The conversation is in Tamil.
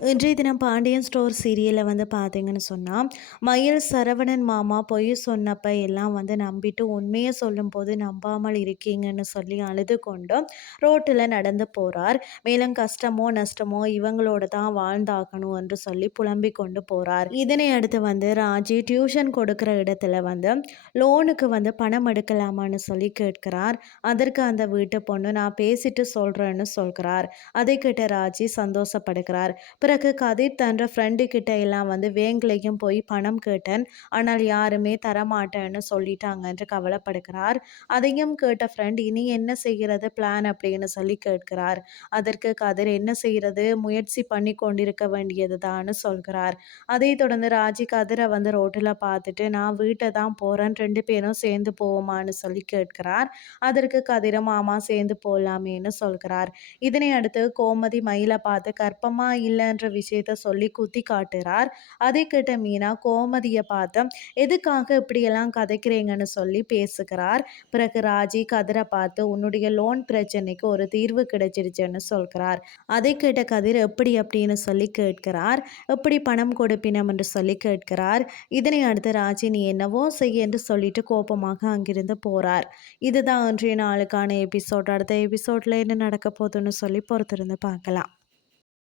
இன்றைய தினம் பாண்டியன் ஸ்டோர் சீரியலில் வந்து பார்த்தீங்கன்னு சொன்னால் மயில் சரவணன் மாமா பொய் சொன்னப்ப எல்லாம் வந்து நம்பிட்டு உண்மையை சொல்லும்போது நம்பாமல் இருக்கீங்கன்னு சொல்லி அழுது கொண்டு ரோட்டில் நடந்து போகிறார் மேலும் கஷ்டமோ நஷ்டமோ இவங்களோட தான் வாழ்ந்தாகணும் என்று சொல்லி புலம்பிக் கொண்டு போகிறார் இதனை அடுத்து வந்து ராஜி டியூஷன் கொடுக்குற இடத்துல வந்து லோனுக்கு வந்து பணம் எடுக்கலாமான்னு சொல்லி கேட்கிறார். அதற்கு அந்த வீட்டு பொண்ணு நான் பேசிட்டு சொல்கிறேன்னு சொல்கிறார். அதை கேட்ட ராஜி சந்தோஷப்படுகிறார். பிறகு கதிர் தன்ற ஃப்ரெண்டு கிட்ட எல்லாம் வந்து வேங்கலையும் போய் பணம் கேட்டேன். ஆனால் யாருமே தரமாட்டேன்னு சொல்லிட்டாங்க என்று கவலைப்படுகிறார். அதையும் கேட்ட ஃப்ரெண்ட் இனி என்ன செய்கிறது பிளான் அப்படின்னு சொல்லி கேட்கிறார். அதற்கு கதிர் என்ன செய்கிறது? முயற்சி பண்ணி கொண்டிருக்க வேண்டியது தான் சொல்கிறார். அதை தொடர்ந்து ராஜி கதிரை வந்து ரோட்டில் பார்த்துட்டு நான் வீட்டை தான் போகிறேன் ரெண்டு பேரும் சேர்ந்து போவோமான்னு சொல்லி கேட்கிறார். அதற்கு கதிர மாமா சேர்ந்து போகலாமேன்னு சொல்கிறார். இதனை அடுத்து கோமதி மயிலை பார்த்து கற்பமா இல்லைன்ற என்ற விஷயத்த சொல்லி குத்தி காட்டுறார். அதை கேட்ட மீனா கோமதியை பார்த்து எதுக்காக இப்படியெல்லாம் கதைக்கிறீங்கன்னு சொல்லி பேசுகிறார். பிறகு ராஜி கதிரை பார்த்து உன்னுடைய லோன் பிரச்சனைக்கு ஒரு தீர்வு கிடைச்சிருச்சுன்னு சொல்கிறார். அதை கேட்ட கதிர் எப்படி அப்படின்னு சொல்லி கேட்கிறார். எப்படி பணம் கொடுப்பினம் என்று சொல்லி கேட்கிறார். இதனை அடுத்து ராஜி நீ என்னவோ செய்ய என்று சொல்லிட்டு கோபமாக அங்கிருந்து போறார். இதுதான் இன்றைய நாளுக்கான எபிசோட். அடுத்த எபிசோட்ல என்ன நடக்க போகுதுன்னு சொல்லி பொறுத்திருந்து பார்க்கலாம்.